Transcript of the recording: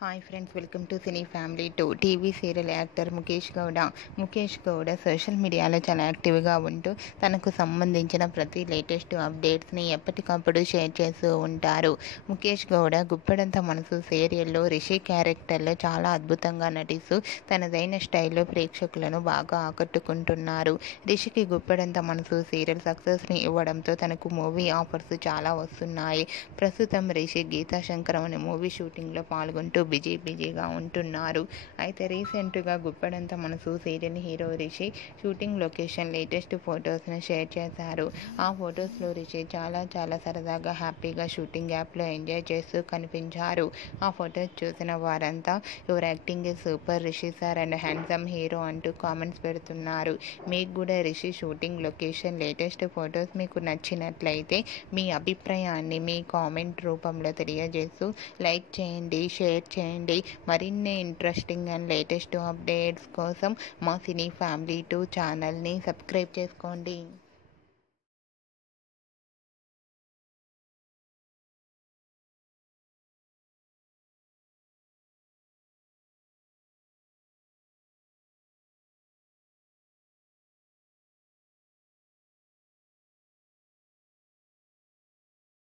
Hi friends, welcome to cine family 2. TV serial actor Mukesh Gowda social మీడియాలో చాలా యాక్టివ్గా ఉంటూ తనకు సంబంధించిన ప్రతి లేటెస్ట్ అప్డేట్స్ని ఎప్పటికప్పుడు షేర్ చేస్తూ ఉంటారు. ముఖేష్ గౌడ గుప్పెడంత మనసు సీరియల్లో రిషి క్యారెక్టర్లో చాలా అద్భుతంగా నటిస్తూ తనదైన స్టైల్లో ప్రేక్షకులను బాగా ఆకట్టుకుంటున్నారు. రిషికి గుప్పెడంత మనసు సీరియల్ సక్సెస్ని ఇవ్వడంతో తనకు మూవీ ఆఫర్స్ చాలా వస్తున్నాయి. ప్రస్తుతం రిషి గీతా శంకరం అనే మూవీ షూటింగ్లో పాల్గొంటూ బిజీగా ఉంటున్నారు. అయితే రీసెంట్గా Guppedantha Manasu serial hero Rishi shooting location latest ఫొటోస్ను షేర్ చేశారు. ఆ ఫొటోస్లో రిషి చాలా సరదాగా హ్యాపీగా షూటింగ్ యాప్లో ఎంజాయ్ చేస్తూ కనిపించారు. ఆ ఫొటోస్ చూసిన వారంతా your acting is super Rishi sir and handsome hero అంటూ కామెంట్స్ పెడుతున్నారు. మీకు కూడా Rishi shooting location latest photos మీకు నచ్చినట్లయితే మీ అభిప్రాయాన్ని మీ కామెంట్ రూపంలో తెలియజేస్తూ లైక్ చేయండి, షేర్ చేయండి. మరిన్ని ఇంట్రెస్టింగ్ అండ్ లేటెస్ట్ అప్డేట్స్ కోసం మా సినీ ఫ్యామిలీ 2 ఛానల్ని సబ్స్క్రైబ్ చేసుకోండి.